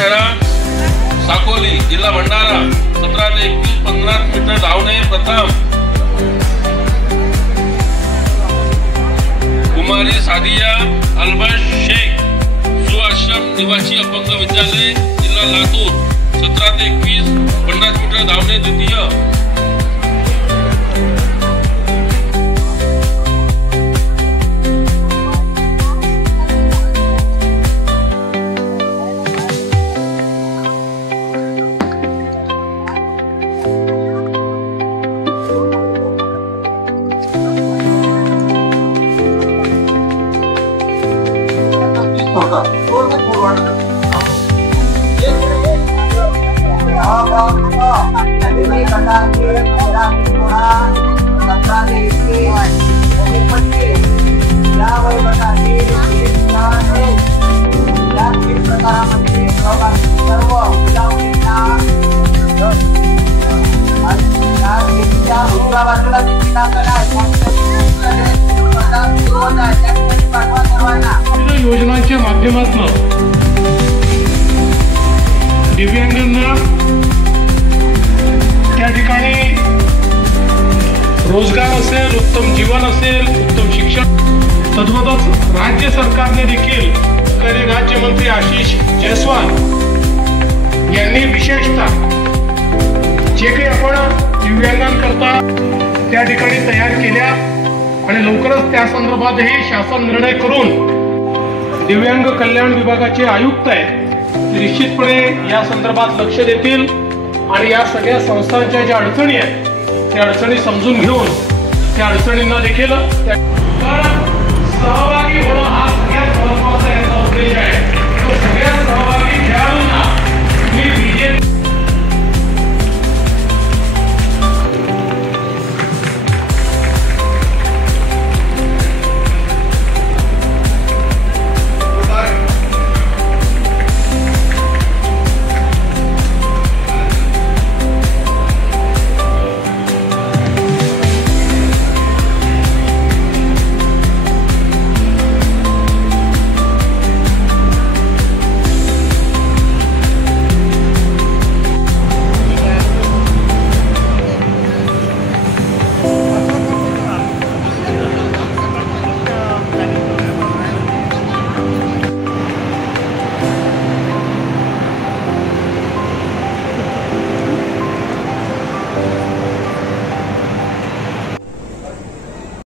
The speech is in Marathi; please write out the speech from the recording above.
खेळा साकोली जिल्हा भंडारा 17 ते 21 15 मीटर धावणे प्रथम कुमारी सादिया अल्बश शेख सुआश्रम निवासी अपंग विद्यालय जिल्हा लातूर 17 ते 21 50 मीटर धावणे द्वितीय योजनांच्या माध्यमातून दिव्यांगांना त्या ठिकाणी रोजगार असेल, उत्तम जीवन असेल, उत्तम शिक्षण, तद्वतच राज्य सरकारने देखील राज्यमंत्री आशिष जयस्वाल यांनी विशेषतः जे काही आपण दिव्यांगांकरता त्या ठिकाणी तयार केल्या आणि लवकरच त्या संदर्भातही शासन निर्णय करून दिव्यांग कल्याण विभागाचे आयुक्त आहेत निश्चितपणे या संदर्भात लक्ष देतील आणि या सगळ्या संस्थांच्या ज्या अडचणी आहेत त्या अडचणी समजून घेऊन त्या अडचणींना देखील सहभागी होणं हा सगळ्यात महत्त्वाचा याचा उद्देश आहे।